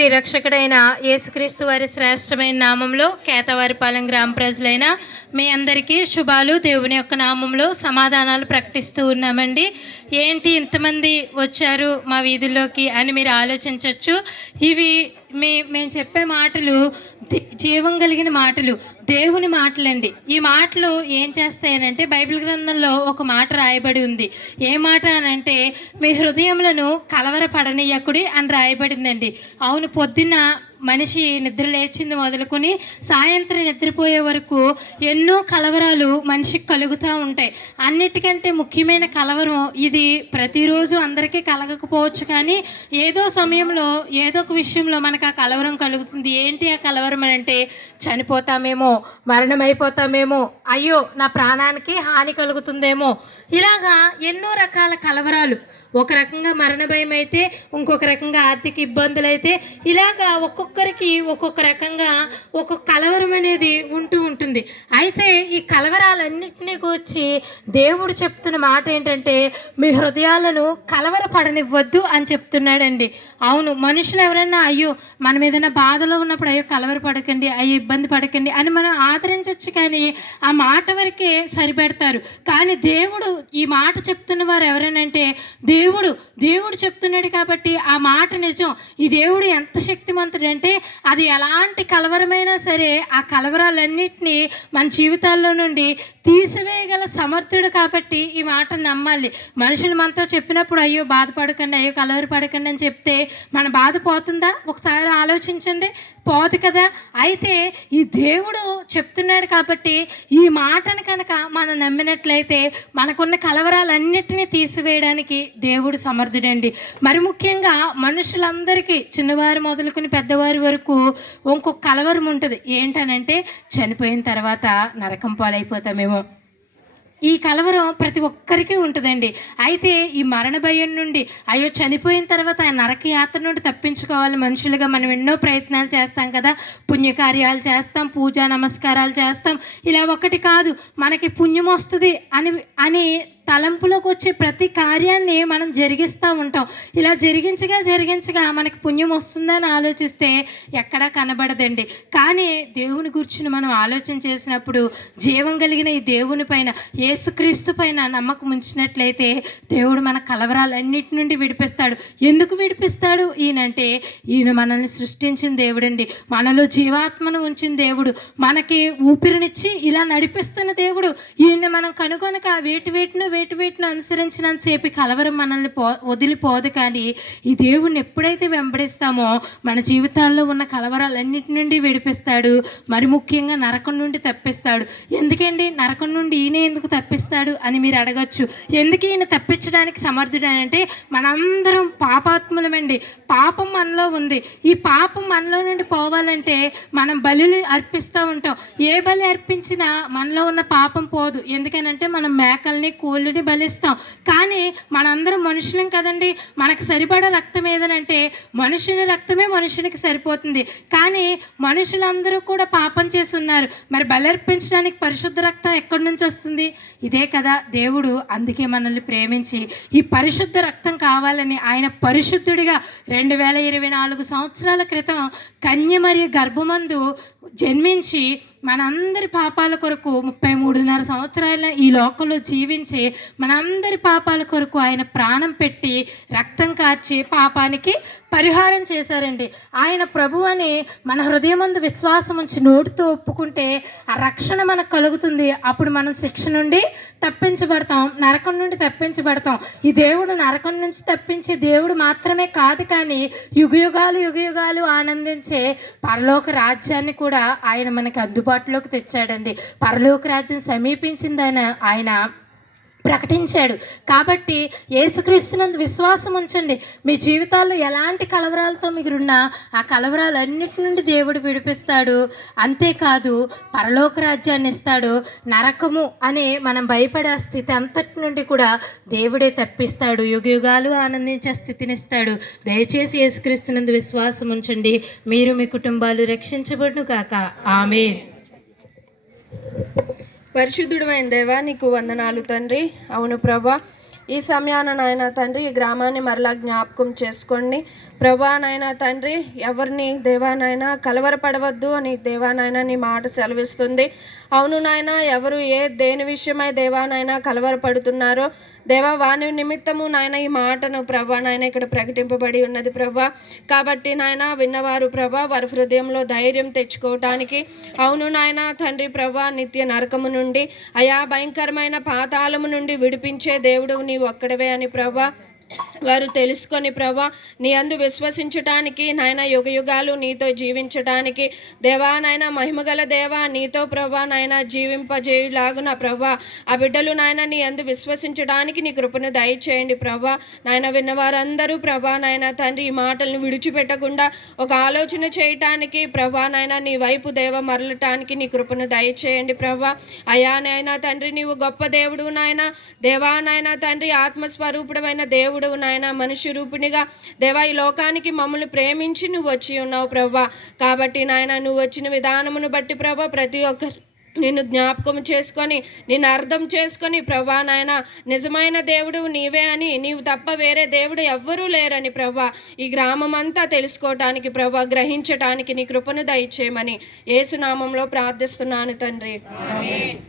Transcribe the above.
ప్రియరక్షకుడైన యేసుక్రీస్తు వారి శ్రేష్టమైన నామంలో కేతవారిపాలెం గ్రామ ప్రజలైన మీ అందరికీ శుభాలు. దేవుని యొక్క నామంలో సమాధానాలు ప్రకటిస్తూ ఉన్నామండి. ఏంటి ఇంతమంది వచ్చారు మా వీధుల్లోకి అని మీరు ఆలోచించవచ్చు. ఇవి మేము చెప్పే మాటలు జీవం కలిగిన మాటలు, దేవుని మాటలండి. ఈ మాటలు ఏం చేస్తాయనంటే బైబిల్ గ్రంథంలో ఒక మాట రాయబడి ఉంది. ఏ మాట అనంటే మీ హృదయములను కలవరపడనీయకుడి అని రాయబడిందండి. అవును, పొద్దున్న మనిషి నిద్ర లేచింది మొదలుకొని సాయంత్రం నిద్రపోయే వరకు ఎన్నో కలవరాలు మనిషికి కలుగుతూ ఉంటాయి. అన్నిటికంటే ముఖ్యమైన కలవరం ఇది ప్రతిరోజు అందరికీ కలగకపోవచ్చు, కానీ ఏదో సమయంలో ఏదో ఒక విషయంలో మనకు ఆ కలవరం కలుగుతుంది. ఏంటి ఆ కలవరం అంటే చనిపోతామేమో, మరణమైపోతామేమో, అయ్యో నా ప్రాణానికి హాని కలుగుతుందేమో, ఇలాగా ఎన్నో రకాల కలవరాలు. ఒక రకంగా మరణ భయం అయితే, ఇంకొక రకంగా ఆర్థిక ఇబ్బందులు అయితే, ఇలాగా ఒక్కొక్కరికి ఒక్కొక్క రకంగా ఒక్కొక్క కలవరం అనేది ఉంటూ ఉంటుంది. అయితే ఈ కలవరాలన్నింటినీ వచ్చి దేవుడు చెప్తున్న మాట ఏంటంటే మీ హృదయాలను కలవరపడనివ్వద్దు అని చెప్తున్నాడండి. అవును, మనుషులు ఎవరైనా అయ్యో మనం ఏదైనా బాధలో ఉన్నప్పుడు అయ్యో కలవరపడకండి, అయ్యో ఇబ్బంది పడకండి అని మనం ఆదరించవచ్చు, కానీ ఆ మాట వరకే సరిపెడతారు. కానీ దేవుడు ఈ మాట చెప్తున్న వారు ఎవరైనంటే దేవుడు చెప్తున్నాడు కాబట్టి ఆ మాట నిజం. ఈ దేవుడు ఎంత శక్తిమంతుడంటే అది ఎలాంటి కలవరమైనా సరే ఆ కలవరాలన్నింటినీ మన జీవితాల్లో నుండి తీసివేయగల సమర్థుడు కాబట్టి ఈ మాట నమ్మాలి. మనుషులు మనతో చెప్పినప్పుడు అయ్యో బాధపడకండి, అయ్యో కలవరపడకండి అని చెప్తే మన బాధ పోతుందా? ఒకసారి ఆలోచించండి, పోదు కదా. అయితే ఈ దేవుడు చెప్తున్నాడు కాబట్టి ఈ మాటను కనుక మనం నమ్మినట్లయితే మనకున్న కలవరాలన్నిటినీ తీసివేయడానికి దేవుడు సమర్థుడండి. మరి ముఖ్యంగా మనుషులందరికీ చిన్నవారు మొదలుకొని పెద్దవారి వరకు ఇంకొక కలవరం ఉంటుంది. ఏంటనంటే చనిపోయిన తర్వాత నరకం పాలైపోతామేమో. ఈ కలవరం ప్రతి ఒక్కరికి ఉంటుందండి. అయితే ఈ మరణ భయం నుండి అయ్యో చనిపోయిన తర్వాత ఆ నరక యాత్ర నుండి తప్పించుకోవాలి మనుషులుగా మనం ఎన్నో ప్రయత్నాలు చేస్తాం కదా. పుణ్యకార్యాలు చేస్తాం, పూజా నమస్కారాలు చేస్తాం. ఇలా ఒకటి కాదు, మనకి పుణ్యం వస్తుంది అని తలంపులోకి వచ్చే ప్రతి కార్యాన్ని మనం జరిగిస్తూ ఉంటాం. ఇలా జరిగించగా మనకి పుణ్యం వస్తుందని ఆలోచిస్తే ఎక్కడా కనబడదండి. కానీ దేవుని గురించి మనం ఆలోచన చేసినప్పుడు జీవం కలిగిన ఈ దేవుని పైన, యేసుక్రీస్తు పైన నమ్మకం ఉంచినట్లయితే దేవుడు మన కలవరాలన్నిటి నుండి విడిపిస్తాడు. ఎందుకు విడిపిస్తాడు ఈయనంటే ఈయన మనల్ని సృష్టించిన దేవుడండి. మనలో జీవాత్మను ఉంచిన దేవుడు, మనకి ఊపిరినిచ్చి ఇలా నడిపిస్తున్న దేవుడు. ఈయన మనం కనుగొనక వేటిని అనుసరించినంతసేపు కలవరం మనల్ని వదిలిపోదు. కానీ ఈ దేవుణ్ణి ఎప్పుడైతే వెంబడిస్తామో మన జీవితాల్లో ఉన్న కలవరాలన్నిటి నుండి విడిపిస్తాడు. మరి ముఖ్యంగా నరకం నుండి తప్పిస్తాడు. ఎందుకండి నరకం నుండి ఈయన ఎందుకు తప్పిస్తాడు అని మీరు అడగచ్చు. ఎందుకు ఈయన తప్పించడానికి సమర్థుడు అని అంటే మనందరం పాపాత్ములమండి. పాపం మనలో ఉంది. ఈ పాపం మనలో నుండి పోవాలంటే మనం బలులు అర్పిస్తూ ఉంటాం. ఏ బలి అర్పించినా మనలో ఉన్న పాపం పోదు. ఎందుకనంటే మనం మేకల్ని కోళ్ళని బలిస్తాం. కానీ మనందరం మనుషులం కదండి. మనకు సరిపడ రక్తం ఏదనంటే మనుషుని రక్తమే మనుషునికి సరిపోతుంది. కానీ మనుషులందరూ కూడా పాపం చేసి ఉన్నారు. మరి బలర్పించడానికి పరిశుద్ధ రక్తం ఎక్కడి నుంచి వస్తుంది? ఇదే కదా దేవుడు. అందుకే మనల్ని ప్రేమించి ఈ పరిశుద్ధ రక్తం కావాలని ఆయన పరిశుద్ధుడిగా 2024 సంవత్సరాల క్రితం కన్యమరియ గర్భమందు జన్మించి మనందరి పాపాల కొరకు 33.5 సంవత్సరాల ఈ లోకంలో జీవించి మనందరి పాపాల కొరకు ఆయన ప్రాణం పెట్టి రక్తం కార్చి పాపానికి పరిహారం చేశారండి. ఆయన ప్రభు అని మన హృదయమందు విశ్వాసం ఉంచి నోటితో ఒప్పుకుంటే ఆ రక్షణ మనకు కలుగుతుంది. అప్పుడు మనం శిక్ష నుండి తప్పించబడతాం, నరకం నుండి తప్పించబడతాం. ఈ దేవుడు నరకం నుంచి తప్పించే దేవుడు మాత్రమే కాదు, కానీ యుగయుగాలు ఆనందించే పరలోక రాజ్యాన్ని కూడా ఆయన మనకి అందుబాటులోకి తెచ్చాడండి. పరలోక రాజ్యం సమీపించిందని ఆయన ప్రకటించాడు. కాబట్టి యేసుక్రీస్తునందు విశ్వాసం ఉంచండి. మీ జీవితాల్లో ఎలాంటి కలవరాలతో మీరున్నా ఆ కలవరాలన్నిటి నుండి దేవుడు విడిపిస్తాడు. అంతేకాదు పరలోక రాజ్యాన్ని ఇస్తాడు. నరకము అనే మనం భయపడే స్థితి అంతటి నుండి కూడా దేవుడే తప్పిస్తాడు. యుగయుగాలు ఆనందించే స్థితిని ఇస్తాడు. దయచేసి యేసుక్రీస్తునందు విశ్వాసం ఉంచండి. మీరు మీ కుటుంబాలు రక్షించబడును కాక. ఆమేన్. పరిశుద్ధుడైన దేవా, నీకు వందనాలు తండ్రి. అవును ప్రభా, ఈ సమయాన నాయన తండ్రి ఈ గ్రామాన్ని మరలా జ్ఞాపకం చేసుకోండి. ప్రభా నాయన తండ్రి, ఎవరిని దేవా నాయన కలవరపడవద్దు అని దేవా నాయన నీ మాట సెలవిస్తుంది. అవును నాయన, ఎవరు దేని విషయమై దేవా నాయన కలవరపడుతున్నారో దేవా వాని నిమిత్తము నాయన ఈ మాటను ప్రభా నాయన ఇక్కడ ప్రకటింపబడి ఉన్నది ప్రభా. కాబట్టి నాయన విన్నవారు ప్రభా వారి హృదయంలో ధైర్యం తెచ్చుకోవటానికి, అవును నాయన తండ్రి ప్రభా నిత్య నరకము నుండి అయా భయంకరమైన పాతాళము నుండి విడిపించే దేవుడు నీవు ఒక్కడవే అని ప్రభా వారు తెలుసుకొని ప్రభా నీ అందు విశ్వసించటానికి నాయన యుగ యుగాలు నీతో జీవించటానికి దేవా నాయన మహిమగల దేవా నీతో ప్రభా నాయన జీవింపజేయులాగున ప్రభా ఆ బిడ్డలు నాయన నీ అందు విశ్వసించడానికి నీ కృపను దయచేయండి ప్రభా. నాయన విన్నవారందరూ ప్రభా నాయన తండ్రి ఈ మాటలను విడిచిపెట్టకుండా ఒక ఆలోచన చేయటానికి ప్రభా నాయన నీ వైపు దేవ మరలటానికి నీ కృపను దయచేయండి ప్రభా. అయా నాయన తండ్రి నీవు గొప్ప దేవుడు నాయన, దేవా నాయన తండ్రి ఆత్మస్వరూపుడమైన దేవుడు నాయన, మనుష్య రూపిణిగా దేవా ఈ లోకానికి మమ్మల్ని ప్రేమించి నువ్వు వచ్చి ఉన్నావు ప్రభా. కాబట్టి నాయన నువ్వు వచ్చిన విధానమును బట్టి ప్రభా ప్రతి ఒక్కరు నిన్ను జ్ఞాపకం చేసుకొని నిన్ను అర్థం చేసుకొని ప్రభా నాయన నిజమైన దేవుడు నీవే అని, నీవు తప్ప వేరే దేవుడు ఎవ్వరూ లేరని ప్రభా ఈ గ్రామం అంతా తెలుసుకోవటానికి ప్రభా గ్రహించటానికి నీ కృపను దయచేయమని యేసు నామంలో ప్రార్థిస్తున్నాను తండ్రి. ఆమేన్.